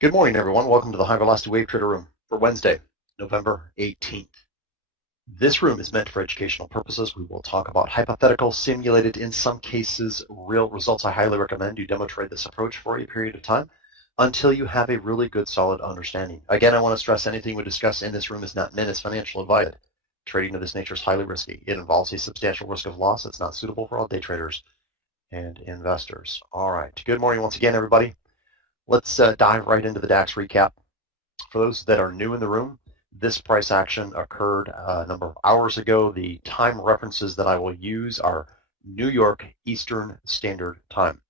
Good morning, everyone. Welcome to the High Velocity Wave Trader Room for Wednesday, November 18th. This room is meant for educational purposes. We will talk about hypothetical, simulated, in some cases, real results. I highly recommend you demo trade this approach for a period of time until you have a really good, solid understanding. Again, I want to stress anything we discuss in this room is not meant as financial advice. Trading of this nature is highly risky. It involves a substantial risk of loss. It's not suitable for all day traders and investors. All right. Good morning once again, everybody. Let's dive right into the DAX recap. For those that are new in the room, this price action occurred a number of hours ago. The time references that I will use are New York Eastern Standard Time.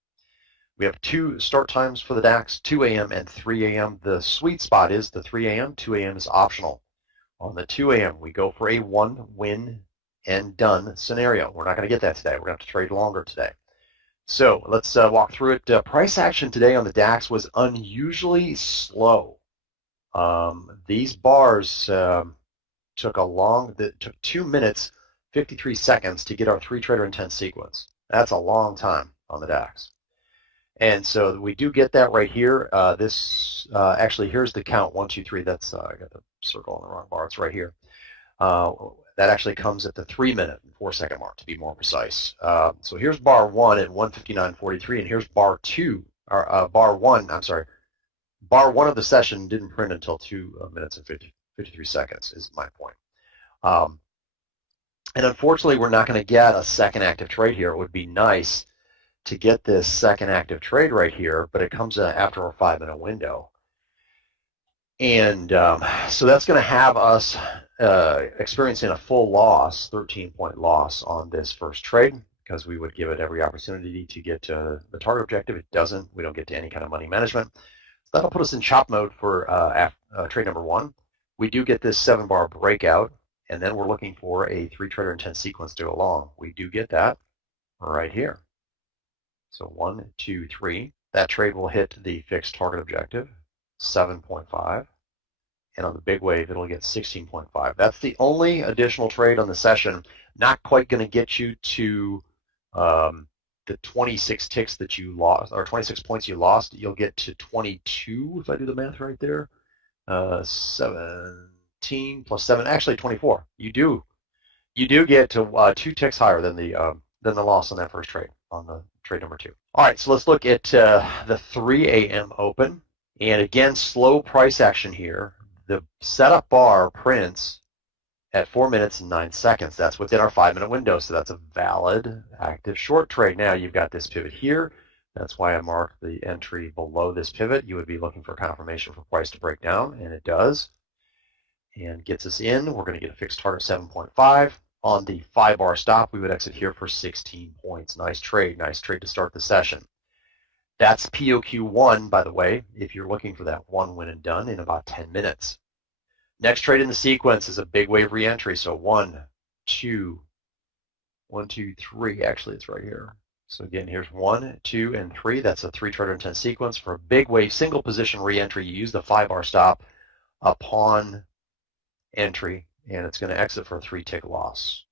We have two start times for the DAX, 2 a.m. and 3 a.m. The sweet spot is the 3 a.m. 2 a.m. is optional. On the 2 a.m., we go for a one win and done scenario. We're not going to get that today. We're going to have to trade longer today. So let's walk through it. Price action today on the DAX was unusually slow. These bars took 2 minutes, 53 seconds to get our three trader intent sequence. That's a long time on the DAX. And so we do get that right here. Actually, here's the count, 1, 2, 3. That's, I got the circle on the wrong bar. It's right here. That actually comes at the 3 minute and 4 second mark, to be more precise. So here's bar 1 at 1:59:43, and here's bar 2, or bar 1, I'm sorry. Bar 1 of the session didn't print until 2 minutes and 53 seconds, is my point. And unfortunately, we're not going to get a second active trade here. It would be nice to get this second active trade right here, but it comes after our 5 minute window. And so that's going to have us experiencing a full loss, 13-point loss on this first trade, because we would give it every opportunity to get to the target objective. It doesn't. We don't get to any kind of money management. So that'll put us in chop mode for trade number 1. We do get this 7-bar breakout, and then we're looking for a 3 trader intent sequence to go along. We do get that right here. So 1, 2, 3. That trade will hit the fixed target objective, 7.5. And on the big wave, it'll get 16.5. That's the only additional trade on the session. Not quite going to get you to the 26 ticks that you lost, or 26 points you lost. You'll get to 22, if I do the math right there. 17 plus 7, actually 24. You do get to 2 ticks higher than the loss on that first trade, on the trade number 2. All right, so let's look at the 3 a.m. open. And again, slow price action here. The setup bar prints at 4 minutes and 9 seconds. That's within our 5 minute window, so that's a valid active short trade. Now you've got this pivot here. That's why I marked the entry below this pivot. You would be looking for confirmation for price to break down, and it does. And gets us in. We're going to get a fixed target 7.5. On the 5-bar stop, we would exit here for 16 points. Nice trade to start the session. That's POQ1, by the way, if you're looking for that one win and done in about 10 minutes. Next trade in the sequence is a big wave reentry. So 1, 2, 3. Actually, it's right here. So again, here's 1, 2, and 3. That's a 3 trader intent sequence. For a big wave single position reentry, you use the 5-bar stop upon entry, and it's going to exit for a 3-tick loss.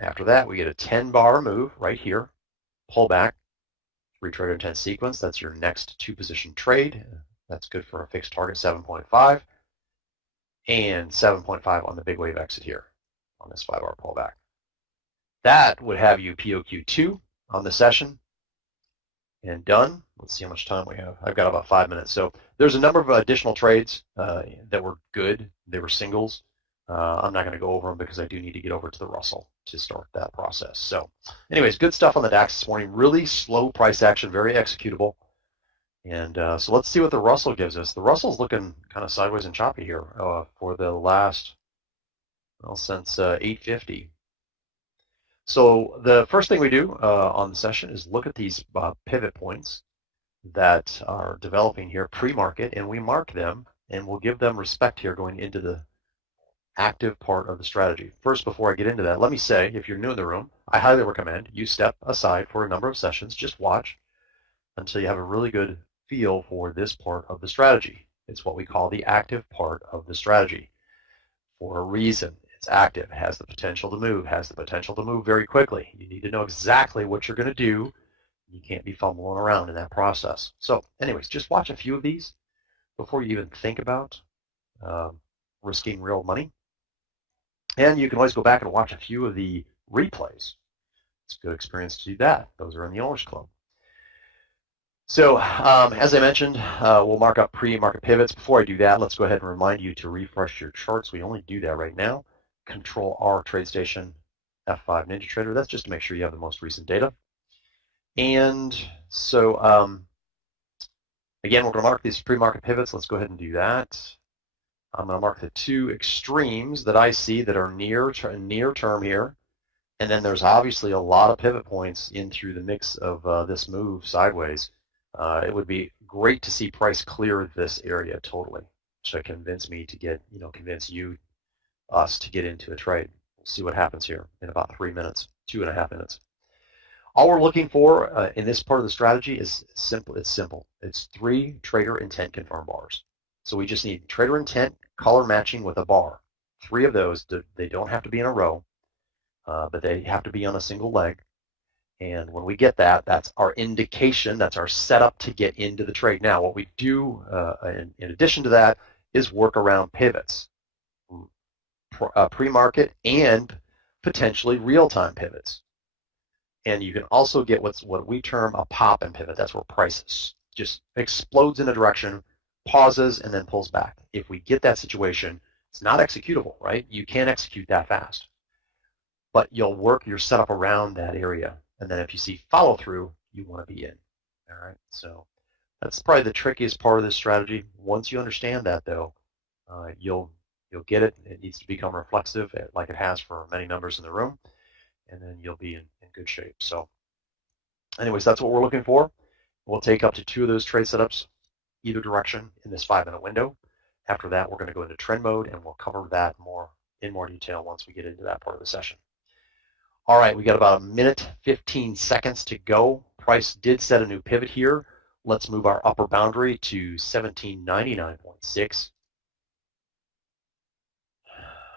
After that, we get a 10-bar move right here, pull back. 3 trader intent sequence. That's your next 2-position trade. That's good for a fixed target 7.5 and 7.5 on the big wave exit here on this 5-bar pullback. That would have you POQ2 on the session and done. Let's see how much time we have. I've got about 5 minutes. So there's a number of additional trades that were good. They were singles. I'm not going to go over them because I do need to get over to the Russell to start that process. So anyways, good stuff on the DAX this morning. Really slow price action, very executable. And so let's see what the Russell gives us. The Russell's looking kind of sideways and choppy here for the last, well, since 8:50. So the first thing we do on the session is look at these pivot points that are developing here pre-market, and we mark them, and we'll give them respect here going into the active part of the strategy. First, before I get into that, let me say, if you're new in the room, I highly recommend you step aside for a number of sessions. Just watch until you have a really good feel for this part of the strategy. It's what we call the active part of the strategy. For a reason, it's active. It has the potential to move, very quickly. You need to know exactly what you're going to do. You can't be fumbling around in that process. So anyways, just watch a few of these. before you even think about risking real money. And you can always go back and watch a few of the replays. It's a good experience to do that. Those are in the Owners Club. So as I mentioned, we'll mark up pre-market pivots. Before I do that, let's go ahead and remind you to refresh your charts. We only do that right now. Control-R TradeStation F5 NinjaTrader. That's just to make sure you have the most recent data. And so again, we're going to mark these pre-market pivots. Let's go ahead and do that. I'm going to mark the two extremes that I see that are near term here. And then there's obviously a lot of pivot points in through the mix of this move sideways. It would be great to see price clear this area totally to convince me to get, convince us to get into a trade. We'll see what happens here in about 3 minutes, 2.5 minutes. All we're looking for in this part of the strategy is simple. It's simple. It's 3 trader intent confirm bars. So we just need trader intent color matching with a bar. 3 of those. They don't have to be in a row, but they have to be on a single leg. And when we get that, that's our indication, that's our setup to get into the trade. Now, what we do in addition to that is work around pivots, pre-market and potentially real-time pivots. And you can also get what we term a pop and pivot. That's where price just explodes in a direction, pauses, and then pulls back. If we get that situation, it's not executable, right? You can't execute that fast. But you'll work your setup around that area. And then if you see follow through, you want to be in. All right. So that's probably the trickiest part of this strategy. Once you understand that, though, you'll get it. It needs to become reflexive, like it has for many members in the room, and then you'll be in good shape. So, anyways, that's what we're looking for. We'll take up to 2 of those trade setups, either direction, in this 5-minute window. After that, we're going to go into trend mode, and we'll cover that in more detail once we get into that part of the session. All right, we got about 1 minute, 15 seconds to go. Price did set a new pivot here. Let's move our upper boundary to 1799.6.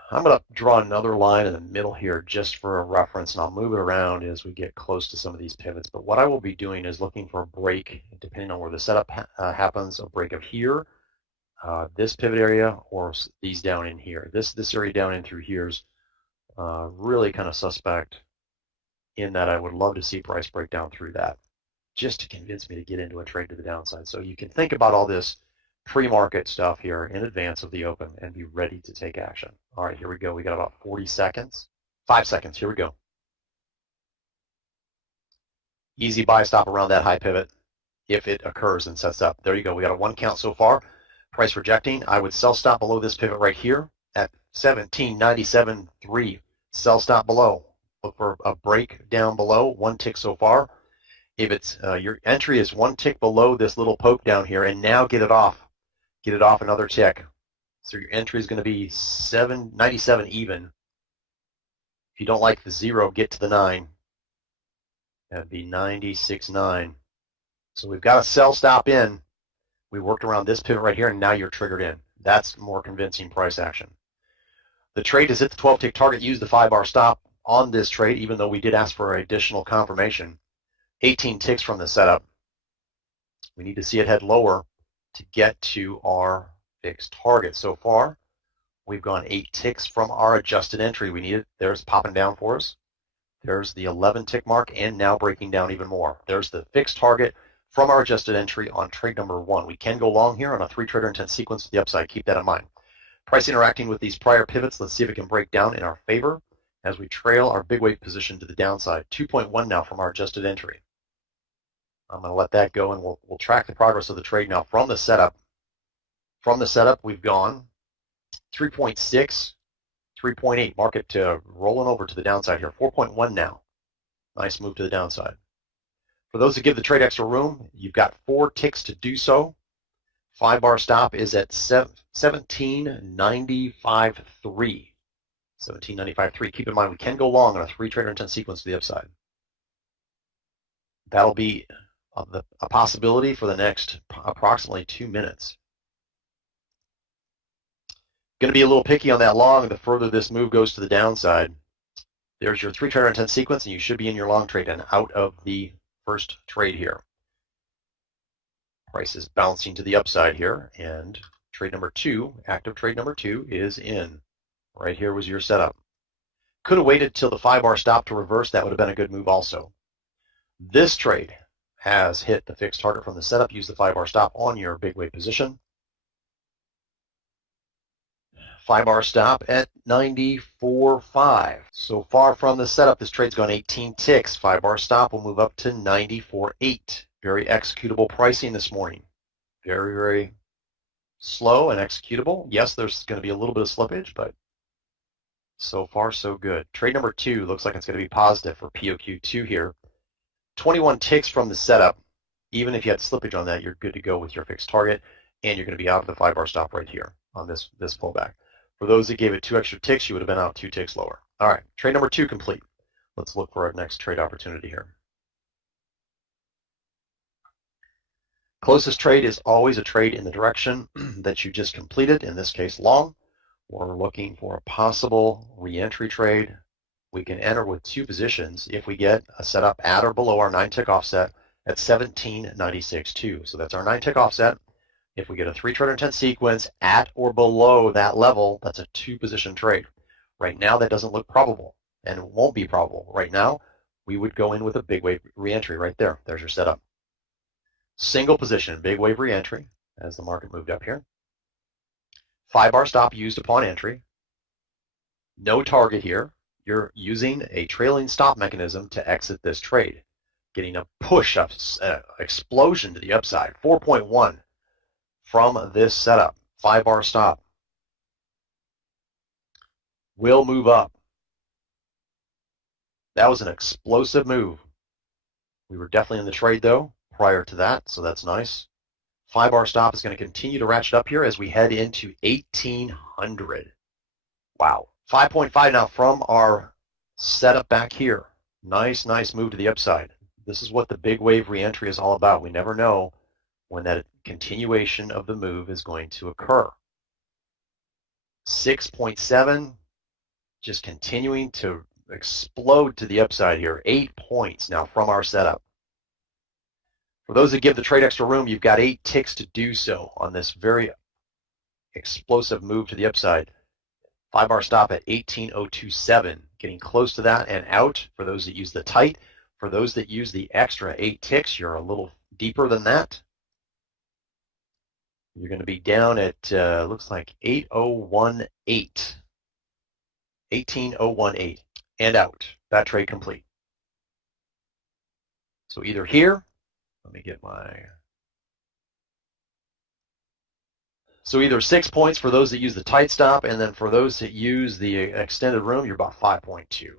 I'm going to draw another line in the middle here just for a reference, and I'll move it around as we get close to some of these pivots. But what I will be doing is looking for a break, depending on where the setup happens, a break of here, this pivot area, or these down in here. This area down in through here is really kind of suspect in that I would love to see price break down through that just to convince me to get into a trade to the downside. So you can think about all this pre-market stuff here in advance of the open and be ready to take action. All right, here we go. We got about 40 seconds. 5 seconds. Here we go. Easy buy stop around that high pivot if it occurs and sets up. There you go. We got a 1 count so far. Price rejecting. I would sell stop below this pivot right here at 1797.3. Sell stop below. Look for a break down below. 1 tick so far. If it's your entry is 1 tick below this little poke down here, and now get it off. Get it off another tick. So your entry is going to be 97 even. If you don't like the 0, get to the 9. That'd be 96.9. So we've got a sell stop in. We worked around this pivot right here, and now you're triggered in. That's more convincing price action. The trade is at the 12-tick target. Use the 5-bar stop on this trade, even though we did ask for additional confirmation. 18 ticks from the setup. We need to see it head lower to get to our fixed target. So far, we've gone 8 ticks from our adjusted entry. We need it. There's popping down for us. There's the 11 tick mark, and now breaking down even more. There's the fixed target from our adjusted entry on trade number 1. We can go long here on a 3-trader intent sequence to the upside. Keep that in mind. Price interacting with these prior pivots. Let's see if it can break down in our favor as we trail our big weight position to the downside. 2.1 now from our adjusted entry. I'm going to let that go, and we'll track the progress of the trade now from the setup. From the setup, we've gone 3.6, 3.8. Market rolling over to the downside here. 4.1 now. Nice move to the downside. For those that give the trade extra room, you've got 4 ticks to do so. 5-bar stop is at 1795.3. 1795.3. Keep in mind, we can go long on a 3-trader intent sequence to the upside. That'll be a possibility for the next approximately 2 minutes. Going to be a little picky on that long the further this move goes to the downside. There's your 3-trader intent sequence, and you should be in your long trade and out of the first trade here. Price is bouncing to the upside here, and trade number 2, active trade number 2, is in. Right here was your setup. Could have waited till the 5-bar stop to reverse. That would have been a good move also. This trade has hit the fixed target from the setup. Use the 5-bar stop on your big wave position. 5-bar stop at 94.5. So far from the setup, this trade's gone 18 ticks. 5-bar stop will move up to 94.8. Very executable pricing this morning. Very, very slow and executable. Yes, there's going to be a little bit of slippage, but so far so good. Trade number 2 looks like it's going to be positive for POQ2 here. 21 ticks from the setup. Even if you had slippage on that, you're good to go with your fixed target, and you're going to be out of the 5-bar stop right here on this pullback. For those that gave it 2 extra ticks, you would have been out 2 ticks lower. All right, trade number 2 complete. Let's look for our next trade opportunity here. Closest trade is always a trade in the direction that you just completed, in this case long. We're looking for a possible re-entry trade. We can enter with 2 positions if we get a setup at or below our 9-tick offset at 17.96.2. So that's our 9-tick offset. If we get a 3-trade intent sequence at or below that level, that's a 2-position trade. Right now, that doesn't look probable, and it won't be probable. Right now, we would go in with a big wave re-entry right there. There's your setup. Single position, big wave re-entry as the market moved up here. 5-bar stop used upon entry. No target here. You're using a trailing stop mechanism to exit this trade, getting a push up, explosion to the upside, 4.1 from this setup. 5-bar stop will move up. That was an explosive move. We were definitely in the trade though prior to that, so that's nice. 5-bar stop is going to continue to ratchet up here as we head into 1800. Wow. 5.5 now from our setup back here. Nice move to the upside. This is what the big wave reentry is all about. We never know when that continuation of the move is going to occur. 6.7, just continuing to explode to the upside here. 8 points now from our setup. For those that give the trade extra room, you've got 8 ticks to do so on this very explosive move to the upside. 5-bar stop at 18.027, getting close to that and out for those that use the tight. For those that use the extra 8 ticks, you're a little deeper than that. You're going to be down at, looks like 8.018. 18.018 and out. That trade complete. So either here, let me get my... So either 6 points for those that use the tight stop, and then for those that use the extended room, you're about 5.2.